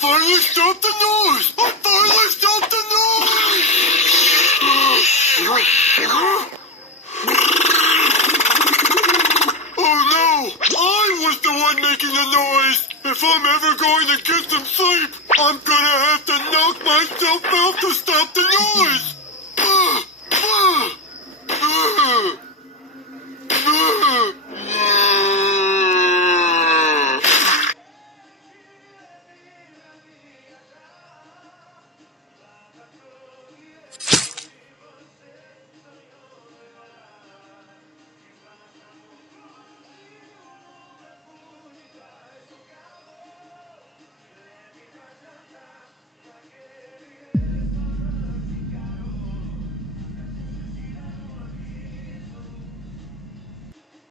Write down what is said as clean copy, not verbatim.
finally stopped the noise! I finally stopped the noise! Oh no! I was the one making the noise! If I'm ever going to get some sleep, I'm gonna have to knock myself out to stop the noise!